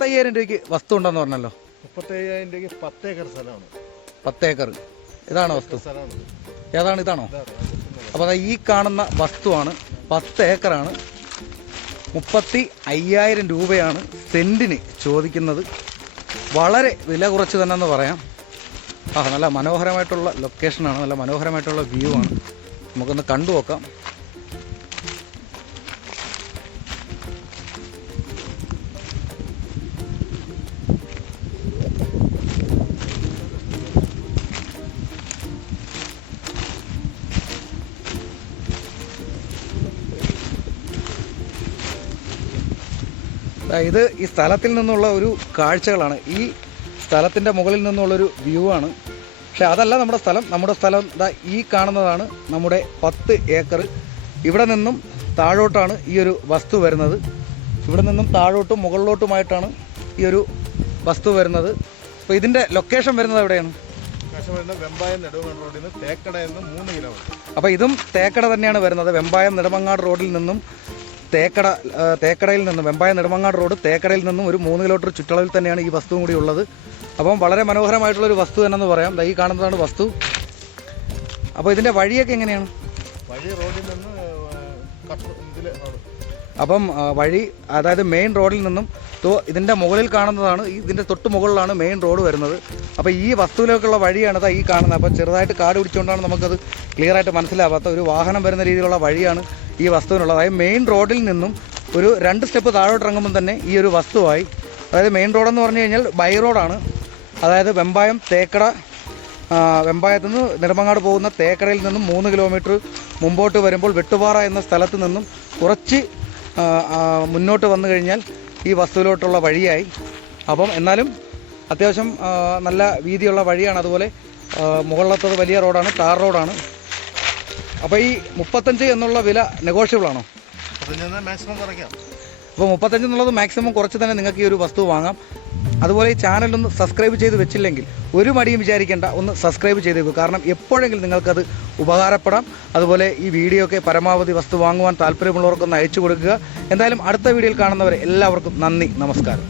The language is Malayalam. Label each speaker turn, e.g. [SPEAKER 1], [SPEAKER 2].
[SPEAKER 1] മുപ്പത്തയ്യായിരം രൂപയ്ക്ക് വസ്തു ഉണ്ടെന്ന് പറഞ്ഞല്ലോ.
[SPEAKER 2] മുപ്പത്തയ്യായിരം രൂപയ്ക്ക് പത്ത് ഏക്കർ സ്ഥലമാണ്.
[SPEAKER 1] പത്ത് ഏക്കർ ഇതാണ് വസ്തു?
[SPEAKER 2] സ്ഥലമാണ്.
[SPEAKER 1] ഏതാണ് ഇതാണോ?
[SPEAKER 2] ഇതാണ്
[SPEAKER 1] അപ്പോൾ അതാ ഈ കാണുന്ന വസ്തുവാണ്. പത്ത് ഏക്കറാണ് മുപ്പത്തി അയ്യായിരം രൂപയാണ് സെന്റിന് ചോദിക്കുന്നത്. വളരെ വില കുറച്ച് തന്നെ എന്ന് പറയാം. ആ നല്ല മനോഹരമായിട്ടുള്ള ലൊക്കേഷനാണ് നല്ല മനോഹരമായിട്ടുള്ള വ്യൂ ആണ്. നമുക്കൊന്ന് കണ്ടു നോക്കാം ഇത് ഈ സ്ഥലത്തിൽ നിന്നുള്ള ഒരു കാഴ്ചകളാണ്. ഈ സ്ഥലത്തിന്റെ മുകളിൽ നിന്നുള്ളൊരു വ്യൂ ആണ്. പക്ഷെ അതല്ല നമ്മുടെ സ്ഥലം. നമ്മുടെ സ്ഥലം ദാ ഈ കാണുന്നതാണ് നമ്മുടെ പത്ത് ഏക്കർ ഇവിടെ നിന്നും താഴോട്ടാണ് ഈ ഒരു വസ്തു വരുന്നത്. ഇവിടെ നിന്നും താഴോട്ടും മുകളിലോട്ടുമായിട്ടാണ് ഈ ഒരു വസ്തു വരുന്നത്. അപ്പോൾ ഇതിന്റെ ലൊക്കേഷൻ വരുന്നത് എവിടെയാണ്? അപ്പോൾ ഇതും തേക്കട തന്നെയാണ് വരുന്നത്. വെമ്പായം നെടുമങ്ങാട് റോഡിൽ നിന്നും തേക്കട തേക്കടയിൽ നിന്നും വെമ്പായ നെടുമങ്ങാട് റോഡ് തേക്കടയിൽ നിന്നും ഒരു മൂന്ന് കിലോമീറ്റർ ചുറ്റളവിൽ തന്നെയാണ് ഈ വസ്തുവും കൂടി ഉള്ളത്. അപ്പം വളരെ മനോഹരമായിട്ടുള്ളൊരു വസ്തു എന്നു പറയാം. ദാ ഈ കാണുന്നതാണ് വസ്തു. അപ്പോൾ ഇതിന്റെ വഴിയൊക്കെ എങ്ങനെയാണ്?
[SPEAKER 2] വഴി റോഡിൽ നിന്ന്
[SPEAKER 1] അപ്പം വഴി അതായത് മെയിൻ റോഡിൽ നിന്നും തോ ഇതിന്റെ മുകളിൽ കാണുന്നതാണ് ഇതിന്റെ തൊട്ട് മുകളിലാണ് മെയിൻ റോഡ് വരുന്നത്. അപ്പോൾ ഈ വസ്തുവിലേക്കുള്ള വഴിയാണ് ഈ കാണുന്നത്. അപ്പോൾ ചെറുതായിട്ട് കാട് പിടിച്ചുകൊണ്ടാണ് നമുക്കത് ക്ലിയർ ആയിട്ട് മനസ്സിലാവാത്ത ഒരു വാഹനം വരുന്ന രീതിയിലുള്ള വഴിയാണ് ഈ വസ്തുവിനുള്ളത്. അതായത് മെയിൻ റോഡിൽ നിന്നും ഒരു രണ്ട് സ്റ്റെപ്പ് താഴോട്ട് ഇറങ്ങുമ്പോൾ തന്നെ ഈ ഒരു വസ്തുവായി അതായത് മെയിൻ റോഡെന്ന് പറഞ്ഞു കഴിഞ്ഞാൽ ബൈ റോഡാണ് അതായത് വെമ്പായം തേക്കട വെമ്പായത്തു നിന്ന് നെടുമങ്ങാട് പോകുന്ന തേക്കടയിൽ നിന്നും മൂന്ന് കിലോമീറ്റർ മുമ്പോട്ട് വരുമ്പോൾ വെട്ടുപാറ എന്ന സ്ഥലത്ത് നിന്നും കുറച്ച് മുന്നോട്ട് വന്നു കഴിഞ്ഞാൽ ഈ വസ്തുവിലോട്ടുള്ള വഴിയായി. അപ്പം എന്നാലും അത്യാവശ്യം നല്ല വീതിയുള്ള വഴിയാണ്. അതുപോലെ മുകളിലത്തത് വലിയ റോഡാണ് ടാർ റോഡാണ്. അപ്പോൾ ഈ മുപ്പത്തഞ്ച് എന്നുള്ള വില നെഗോഷ്യബിൾ ആണോ?
[SPEAKER 2] മാക്സിമം കുറയ്ക്കാം.
[SPEAKER 1] അപ്പോൾ മുപ്പത്തഞ്ച് എന്നുള്ളത് മാക്സിമം കുറച്ച് തന്നെ നിങ്ങൾക്ക് ഈ ഒരു വസ്തു വാങ്ങാം. അതുപോലെ ഈ ചാനലൊന്ന് സബ്സ്ക്രൈബ് ചെയ്ത് വെച്ചില്ലെങ്കിൽ ഒരു മടിയും വിചാരിക്കേണ്ട ഒന്ന് സബ്സ്ക്രൈബ് ചെയ്ത് വെക്കുക കാരണം എപ്പോഴെങ്കിലും നിങ്ങൾക്കത് ഉപകാരപ്പെടാം. അതുപോലെ ഈ വീഡിയോ ഒക്കെ പരമാവധി വസ്തു വാങ്ങുവാൻ താല്പര്യമുള്ളവർക്കൊന്ന് അയച്ചു കൊടുക്കുക. എന്തായാലും അടുത്ത വീഡിയോയിൽ കാണുന്നവരെ എല്ലാവർക്കും നന്ദി നമസ്കാരം.